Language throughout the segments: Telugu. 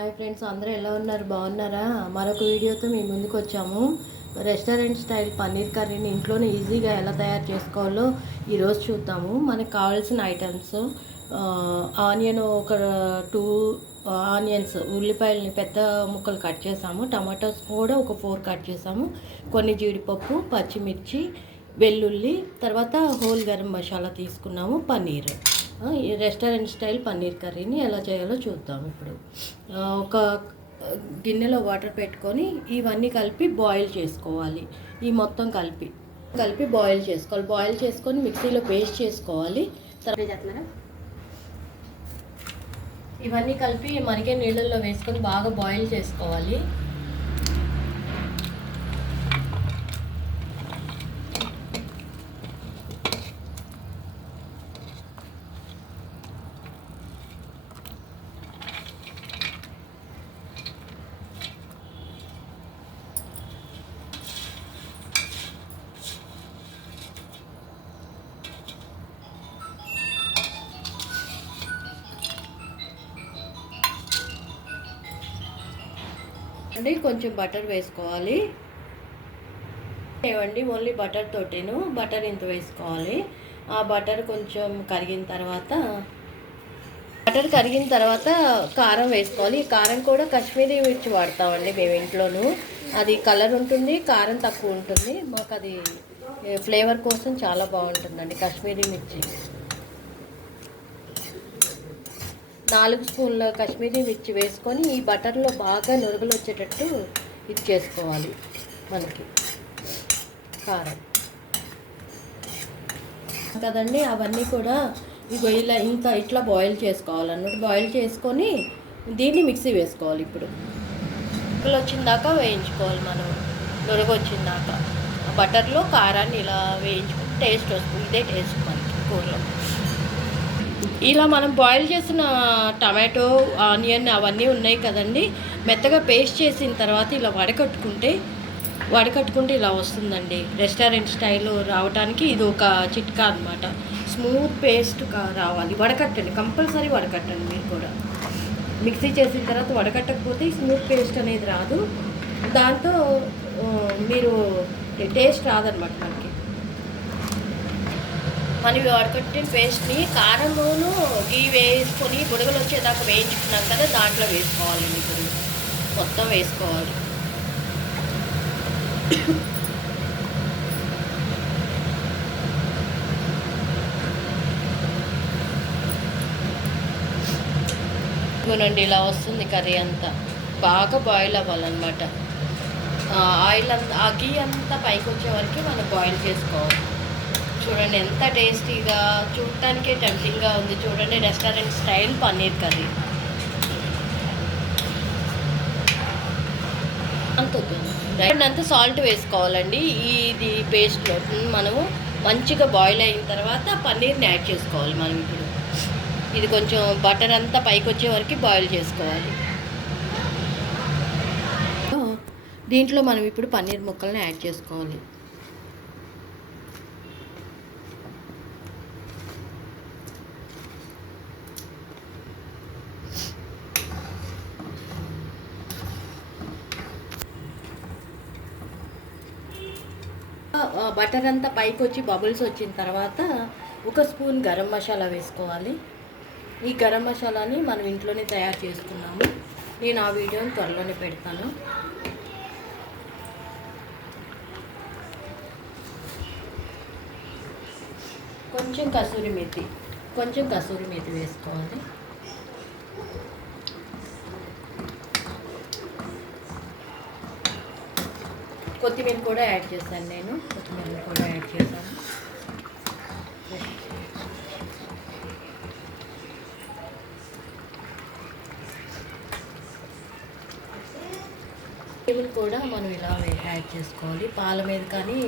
హాయ్ ఫ్రెండ్స్, అందరూ ఎలా ఉన్నారు? బాగున్నారా? మరొక వీడియోతో మీ ముందుకు వచ్చాము. రెస్టారెంట్ స్టైల్ పన్నీర్ కర్రీని ఇంట్లోనే ఈజీగా ఎలా తయారు చేసుకోవాలో ఈరోజు చూద్దాము. మనకు కావాల్సిన ఐటమ్స్ ఆనియన్ ఒక 2 ఆనియన్స్, ఉల్లిపాయలని పెద్ద ముక్కలు కట్ చేసాము. టమాటోస్ కూడా ఒక 4 కట్ చేసాము. కొన్ని జీడిపప్పు, పచ్చిమిర్చి, వెల్లుల్లి, తర్వాత హోల్ గరం మసాలా తీసుకున్నాము. పన్నీర్, ఈ రెస్టారెంట్ స్టైల్ పన్నీర్ కర్రీని ఎలా చేయాలో చూద్దాం. ఇప్పుడు ఒక గిన్నెలో వాటర్ పెట్టుకొని ఇవన్నీ కలిపి బాయిల్ చేసుకోవాలి. ఈ మొత్తం కలిపి బాయిల్ చేసుకోవాలి. బాయిల్ చేసుకొని మిక్సీలో పేస్ట్ చేసుకోవాలి. తర్వాత ఇవన్నీ కలిపి మరిగే నీళ్ళల్లో వేసుకొని బాగా బాయిల్ చేసుకోవాలి. కొంచెం బటర్ వేసుకోవాలి. ఏవండి, ఓన్లీ బటర్ తోటేను. బటర్ ఇంత వేసుకోవాలి. ఆ బటర్ కొంచెం కరిగిన తర్వాత కారం వేసుకోవాలి. ఈ కారం కూడా కాశ్మీరీ మిర్చి వాడతామండి మేము ఇంట్లోనూ. అది కలర్ ఉంటుంది, కారం తక్కువ ఉంటుంది. మాకు అది ఫ్లేవర్ కోసం చాలా బాగుంటుందండి కాశ్మీరీ మిర్చి. 4 స్పూన్ల కాశ్మీరీ మిర్చి వేసుకొని ఈ బటర్లో బాగా నురుగులు వచ్చేటట్టు చేసుకోవాలి. మనకి కారం కదండి, అవన్నీ కూడా ఇట్లా బాయిల్ చేసుకోవాలన్నమాట. బాయిల్ చేసుకొని దీన్ని మిక్సీ వేసుకోవాలి. ఇప్పుడు నురుగులు వచ్చిందాక వేయించుకోవాలి. మనం నురుగు వచ్చిందాక బటర్లో కారాన్ని ఇలా వేయించుకుంటే టేస్ట్ వస్తుంది. ఇదే టేస్ట్ మనకి కూరలో. ఇలా మనం బాయిల్ చేసిన టమాటో, ఆనియన్ అవన్నీ ఉన్నాయి కదండి, మెత్తగా పేస్ట్ చేసిన తర్వాత ఇలా వడకట్టుకుంటే ఇలా వస్తుందండి. రెస్టారెంట్ స్టైల్ రావడానికి ఇది ఒక చిట్కా అనమాట. స్మూత్ పేస్ట్ రావాలి. వడకట్టండి, కంపల్సరీ వడకట్టండి. మీరు కూడా మిక్సీ చేసిన తర్వాత వడకట్టకపోతే స్మూత్ పేస్ట్ అనేది రాదు. దాంతో మీరు టేస్ట్ రాదనమాట మనకి. మనం వడకట్టిన పేస్ట్ని కారమును గీ వేసుకొని బుడగలు వచ్చేదాకా వేయించుకున్నాం కదా, దాంట్లో వేసుకోవాలి. ఇప్పుడు మొత్తం వేసుకోవాలి. చూడండి, ఇలా వస్తుంది కర్రీ అంతా. బాగా బాయిల్ అవ్వాలన్నమాట. ఆయిల్ అంతా, ఆ గీ అంతా పైకి వచ్చే వరకు మనం బాయిల్ చేసుకోవాలి. చూడండి ఎంత టేస్టీగా, చూడటానికే టెంప్టింగ్గా ఉంది. చూడండి, రెస్టారెంట్ స్టైల్ పన్నీర్ కర్రీ. అంత సాల్ట్ వేసుకోవాలండి. ఇది పేస్ట్లో మనము మంచిగా బాయిల్ అయిన తర్వాత పన్నీర్ని యాడ్ చేసుకోవాలి. మనం ఇప్పుడు ఇది కొంచెం బటర్ అంతా పైకి వచ్చే వరకు బాయిల్ చేసుకోవాలి. దీంట్లో మనం ఇప్పుడు పన్నీర్ ముక్కల్ని యాడ్ చేసుకోవాలి. బటర్ అంతా పైకి వచ్చి బబుల్స్ వచ్చిన తర్వాత 1 స్పూన్ గరం మసాలా వేసుకోవాలి. ఈ గరం మసాలాని మనం ఇంట్లోనే తయారు చేసుకున్నాము. నేను ఆ వీడియోని త్వరలోనే పెడతాను. కొంచెం కసూరి మేతి వేసుకోవాలి. కొత్తిమీర కూడా యాడ్ చేశాను. నేను కొత్తిమీర కూడా యాడ్ చేశాను. క్రీమ్ కూడా మనం ఇలా యాడ్ చేసుకోవాలి. పాల మీద కానీ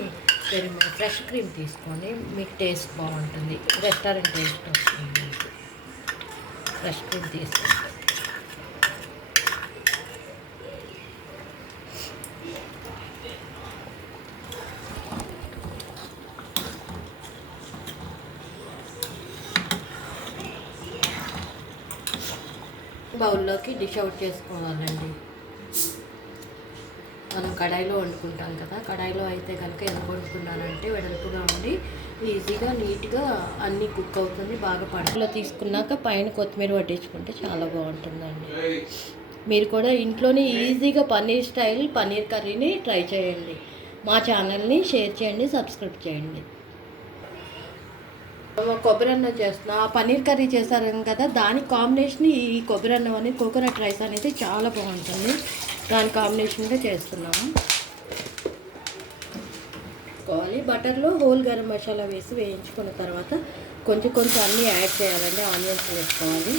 పెరుగు మీద ఫ్రెష్ క్రీమ్ తీసుకొని మీకు టేస్ట్ బాగుంటుంది. రెస్టారెంట్ టేస్ట్ వస్తుంది. ఫ్రెష్ క్రీమ్ తీసుకోండి. బౌల్లోకి డిష్ అవుట్ చేసుకోవాలండి. మనం కడాయిలో వండుకుంటాం కదా, కడాయిలో అయితే కనుక ఎందుకు వండుకున్నానంటే వెడల్పుగా ఉండి ఈజీగా నీట్గా అన్నీ కుక్ అవుతుంది. బాగా పడకలో తీసుకున్నాక పైన కొత్తిమీర వడ్డించుకుంటే చాలా బాగుంటుందండి. మీరు కూడా ఇంట్లోనే ఈజీగా పన్నీర్ స్టైల్ పన్నీర్ కర్రీని ట్రై చేయండి. మా ఛానల్ని షేర్ చేయండి, సబ్స్క్రైబ్ చేయండి. కొబ్బరి అన్నం చేస్తున్నా, పన్నీర్ కర్రీ చేశారు కదా, దానికి కాంబినేషన్ ఈ కొబ్బరి అన్నం అనేది కోకోనట్ రైస్ అనేది చాలా బాగుంటుంది. దాని కాంబినేషన్గా చేస్తున్నాము. బటర్లో హోల్ గరం మసాలా వేసి వేయించుకున్న తర్వాత కొంచెం కొంచెం అన్నీ యాడ్ చేయాలండి. ఆనియన్స్ వేసుకోవాలి.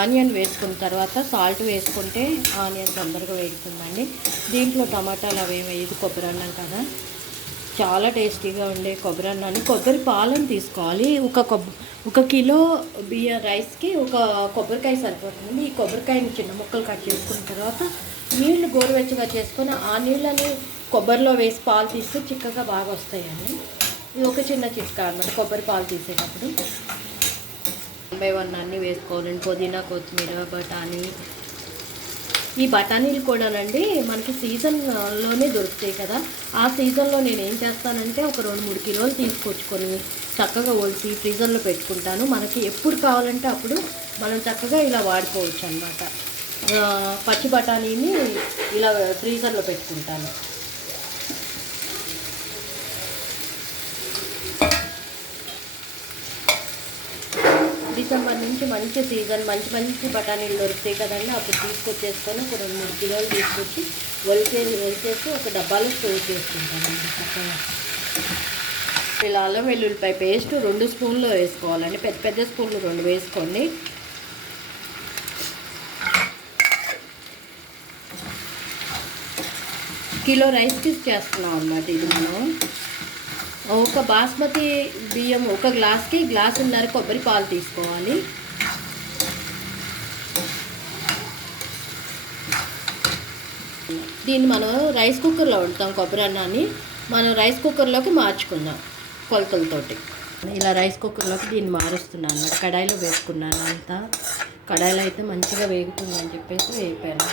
ఆనియన్ వేసుకున్న తర్వాత సాల్ట్ వేసుకుంటే ఆనియన్ తొందరగా వేగుతుందండి. దీంట్లో టమాటాలు అవి వేయదు, కొబ్బరి అన్నం కదా. చాలా టేస్టీగా ఉండే కొబ్బరి అన్నాన్ని కొబ్బరి పాలను తీసుకోవాలి. ఒక కిలో బియ్యం రైస్కి ఒక కొబ్బరికాయ సరిపోతుంది. ఈ కొబ్బరికాయని చిన్న ముక్కలు కట్ చేసుకున్న తర్వాత నీళ్లు గోరువెచ్చగా చేసుకొని ఆ నీళ్ళని కొబ్బరిలో వేసి పాలు తీస్తే చిక్కగా బాగా వస్తాయండి. ఇది ఒక చిన్న చిట్కా అన్నమాట. కొబ్బరి పాలు తీసేటప్పుడు 1 అన్నీ వేసుకోవాలండి. పుదీనా, కొత్తిమీర, బఠానీ. ఈ బఠానీలు కూడానండి మనకి సీజన్లోనే దొరుకుతాయి కదా. ఆ సీజన్లో నేను ఏం చేస్తానంటే ఒక 2-3 కిలోలు తీసుకొచ్చుకొని చక్కగా ఒలిచి ఫ్రీజర్లో పెట్టుకుంటాను. మనకి ఎప్పుడు కావాలంటే అప్పుడు మనం చక్కగా ఇలా వాడుకోవచ్చు అన్నమాట. పచ్చి బఠానీని ఇలా ఫ్రీజర్లో పెట్టుకుంటాను. డిసెంబర్ నుంచి మంచి సీజన్, మంచి బఠానీలు దొరుకుతాయి కదండి. అప్పుడు తీసుకొచ్చేసుకొని ఒక 2-3 కిలోలు తీసుకొచ్చి ఒలిచేసి ఒక డబ్బాలో స్టోర్ చేసుకుంటానండి చక్కగా. ఇలా అల్లం వెల్లుల్లిపాయ పేస్ట్ 2 స్పూన్లు వేసుకోవాలండి. పెద్ద స్పూన్లు 2 వేసుకోండి. కిలో రైస్కి చేస్తున్నాం అన్నమాట. ఇది మనం ఒక బాస్మతి బియ్యం ఒక గ్లాస్కి గ్లాసున్నర కొబ్బరి పాలు తీసుకోవాలి. దీన్ని మనం రైస్ కుక్కర్లో వండుతాం. కొబ్బరి అన్నాన్ని మనం రైస్ కుక్కర్లోకి మార్చుకుందాం కొలతలతోటి. ఇలా రైస్ కుక్కర్లోకి దీన్ని మారుస్తున్నాను అన్నమాట. కడాయిలో వేసుకున్నాను. అంతా కడాయిలో అయితే మంచిగా వేగుతుందని చెప్పేసి వేపాను.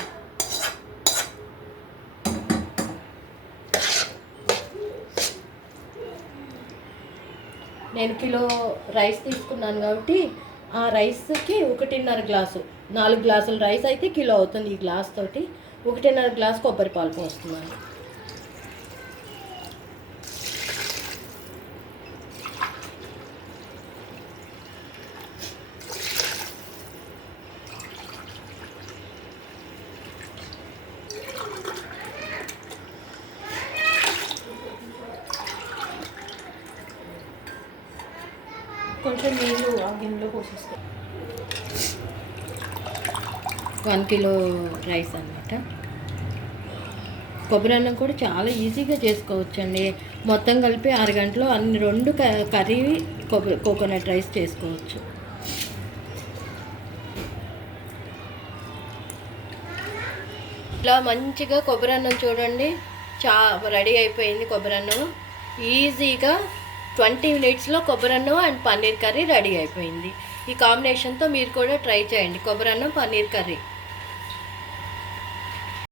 నేను కిలో రైస్ తీసుకున్నాను కాబట్టి ఆ రైస్కి 1.5 గ్లాసు, 4 గ్లాసుల రైస్ అయితే కిలో అవుతుంది. ఈ గ్లాస్ తోటి 1.5 గ్లాస్ కొబ్బరి పాలు పోస్తున్నాను. కొంచెం నీళ్ళు ఆ గిన్నెలో పోసేస్తాం. 1 కిలో రైస్ అన్నమాట. కొబ్బరి అన్నం కూడా చాలా ఈజీగా చేసుకోవచ్చండి. మొత్తం కలిపి 6 గంటలో అన్ని 2 కర్రీ కోకోనట్ రైస్ చేసుకోవచ్చు. ఇలా మంచిగా కొబ్బరి అన్నం చూడండి రెడీ అయిపోయింది. కొబ్బరి అన్నం ఈజీగా 20 మినిట్స్లో కొబ్బరి అన్నం అండ్ పన్నీర్ కర్రీ రెడీ అయిపోయింది. ఈ కాంబినేషన్తో మీరు కూడా ట్రై చేయండి. కొబ్బరి అన్నం పన్నీర్ కర్రీ.